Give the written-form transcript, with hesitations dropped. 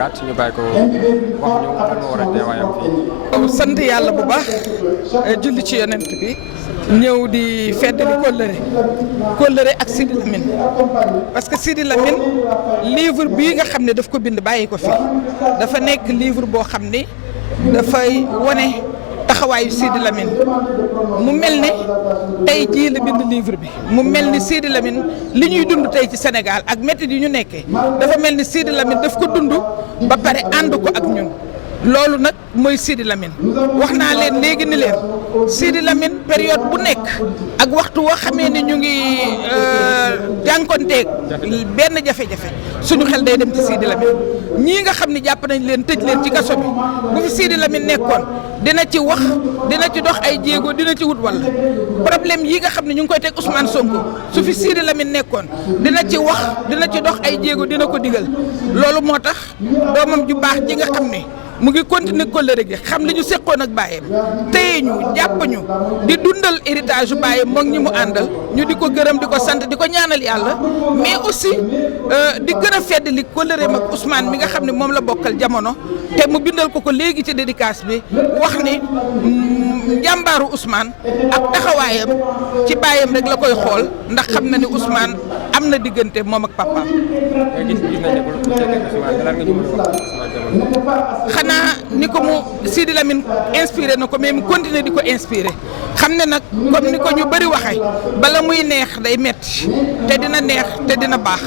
ñu bàyyi ko wax ñu lan moo war a teewaayam fii. sant yàlla bu baax julli ci yonent bi ñëw di feddali kóllëre ak Sidi Lamine parce que Sidi Lamine livre bii nga xam ne daf ko bind bàyyi ko fi dafa nekk livre boo xam ne dafay wone taxawaayu Sidi Lamine mu mel ne tey jii la bind livre bi mu mel ni Sidi Lamine li ñuy dund tey ci Sénégal ak métti yi ñu nekkee dafa mel ni Sidi Lamine daf ko dund ba pare ànd ko ak ñun loolu nag mooy Sidi Lamine wax naa leen léegi ni leen Sidi Lamine période bu nekk ak waxtu woo xamee ni ñu ngi jànkonteeg benn jafe-jafe suñu xel day dem ci Sidi Lamine ñii nga xam ne jàpp nañ leen tëj leen ci kaso bi bu fi Sidi Lamine nekkoon dina ci wax dina ci dox ay jéego dina ci wut walla problème yi nga xam ne ñu ngi koy teg Ousmane Sonko su fi Sidi Lamine nekkoon dina ci wax dina ci dox ay jéego dina ko digal loolu moo tax doomam ju baax ji nga xam ne mu ngi continuer kóllëre gi xam li ñu seqoon ak bàyyam téye ñu jàpp ñu di dundal héritage yu bàyyam moom ñi mu àndal ñu di ko gërëm di ko sant di ko ñaanal yàlla mais aussi di gën a feddali kóllëreem ak Ousmane mi nga xam ne moom la bokkal jamono te mu bindal ko léegi ci dédicace bi wax ni njàmbaaru Ousmane ak taxawaayam ci bàyyam rek la koy xool ndax xam na ni Ousmane am na diggante moom ak papaam. xanaa ni ko mu Sidi Lamine inspiré na ko mais mu continuer di ko inspiré xam ne nag comme ni ko ñu bëri waxee bala muy neex day metti te dina neex te dina baax.